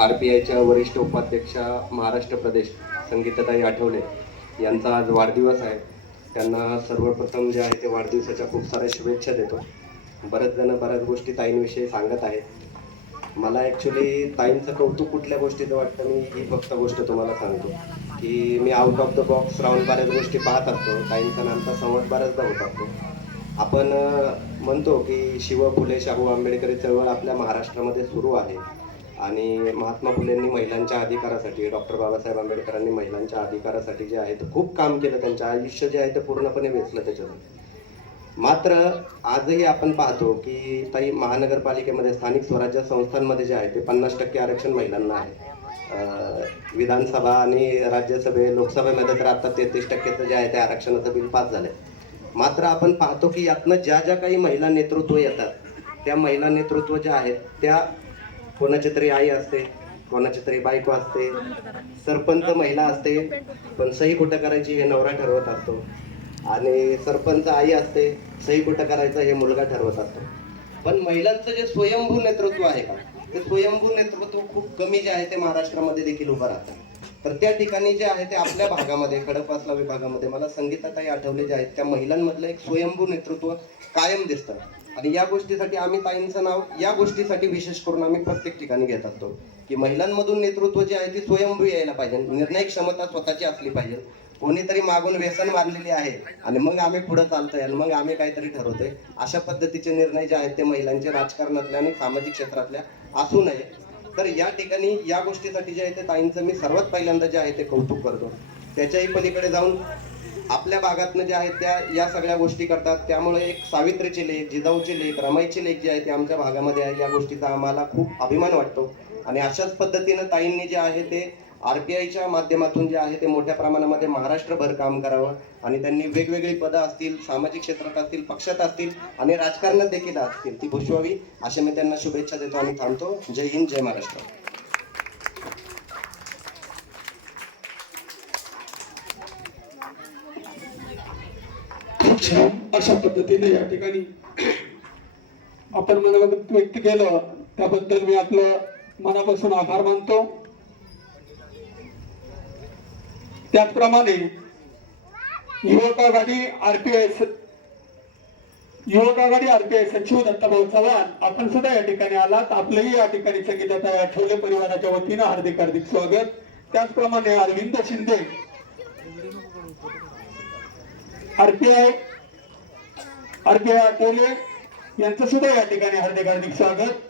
RPIच्या वरिष्ठ उपाध्यक्षा महाराष्ट्र प्रदेश संगीताताई आठवले यांचा आज वाढदिवस आहे. त्यांना सर्वप्रथम जे आहे ते वाढदिवसाच्या खूप साऱ्या शुभेच्छा देतो. बरेच जण बऱ्याच गोष्टी ताईंविषयी सांगत आहेत. मला ॲक्च्युली ताईंचं कौतुक कुठल्या गोष्टीचं वाटतं, मी ही फक्त गोष्ट तुम्हाला सांगतो की me out of the box राहून बऱ्याच गोष्टी पाहत असतो. ताईंचा आणि आमचा संवाद बऱ्याचदा होत असतो. आपण म्हणतो की शिव फुले शाहू आंबेडकरी चळवळ आपल्या महाराष्ट्रामध्ये सुरू आहे आणि महात्मा फुलेंनी महिलांच्या अधिकारासाठी, डॉक्टर बाबासाहेब आंबेडकरांनी महिलांच्या अधिकारासाठी जे आहे ते खूप काम केलं. त्यांचं आयुष्य जे आहे ते पूर्णपणे वेचलं त्याच्यासाठी. मात्र आजही आपण पाहतो की काही महानगरपालिकेमध्ये, स्थानिक स्वराज्य संस्थांमध्ये जे आहे ते 50% आरक्षण महिलांना आहे. विधानसभा आणि राज्यसभे, लोकसभेमध्ये तर आता 33% जे आहे ते आरक्षणाचं बिल पास झालंय. मात्र आपण पाहतो की यातनं ज्या ज्या काही महिला नेतृत्व येतात, त्या महिला नेतृत्व ज्या आहेत त्या कोणाची तरी आई असते, कोणाची तरी बायको असते, सरपंच महिला असते, पण सही कुठं करायची हे नवरा ठरवत असतो, आणि सरपंच आई असते, सही कुठं करायचं हे मुलगा ठरवत असतो. पण महिलांचं जे स्वयंभू नेतृत्व आहे का, ते स्वयंभू नेतृत्व खूप कमी जे आहे ते महाराष्ट्रामध्ये देखील उभं राहतं. तर त्या ठिकाणी जे आहे ते आपल्या भागामध्ये, खडकवासला विभागामध्ये मला संगीताताई आठवले जे आहेत त्या महिलांमधलं एक स्वयंभू नेतृत्व कायम दिसतं. आणि या गोष्टीसाठी आम्ही ताईंचं नाव या गोष्टीसाठी विशेष करून आम्ही प्रत्येक ठिकाणी घेत असतो की महिलांमधून नेतृत्व जे आहे ते स्वयंभू यायला पाहिजे, निर्णय क्षमता स्वतःची असली पाहिजे. कोणीतरी मागून व्यसन मारलेली आहे आणि मग आम्ही पुढे चालतोय आणि मग आम्ही काहीतरी ठरवतोय, अशा पद्धतीचे निर्णय जे आहेत ते महिलांचे राजकारणातल्या आणि सामाजिक क्षेत्रातल्या असू नये. तर या ठिकाणी या गोष्टीसाठी जे आहे ते ताईंचं मी सर्वात पहिल्यांदा जे आहे ते कौतुक करतो. त्याच्याही पलीकडे जाऊन आपल्या भागातनं जे आहेत त्या या सगळ्या गोष्टी करतात. त्यामुळे एक सावित्रीचे लेख, जिजाऊचे लेख, रमाईचे लेख जे आहे ते आमच्या भागामध्ये आहे. या गोष्टीचा आम्हाला खूप अभिमान वाटतो. आणि अशाच पद्धतीनं ताईंनी जे आहे ते RPIच्या माध्यमातून जे आहे ते मोठ्या प्रमाणामध्ये महाराष्ट्रभर काम करावं. आणि त्यांनी वेगवेगळी पदं असतील, सामाजिक क्षेत्रात असतील, पक्षात असतील आणि राजकारणात देखील असतील, ती भूषवावी असे मी त्यांना शुभेच्छा देतो आणि थांबतो. जय हिंद, जय महाराष्ट्र. खूप छान अशा पद्धतीने या ठिकाणी आपण मनोगत व्यक्त केलं, त्याबद्दल मी आपलं मनापासून आभार मानतो. त्याचप्रमाणे युवक आघाडी RPI सचिव दत्ताभाऊ चव्हाण, आपण सुद्धा या ठिकाणी आलात. आपलंही या ठिकाणी संगीताताई आठवले परिवाराच्या वतीनं हार्दिक हार्दिक स्वागत. त्याचप्रमाणे अरविंद शिंदे, RPI आठवले यांचं सुद्धा या ठिकाणी हार्दिक हार्दिक स्वागत.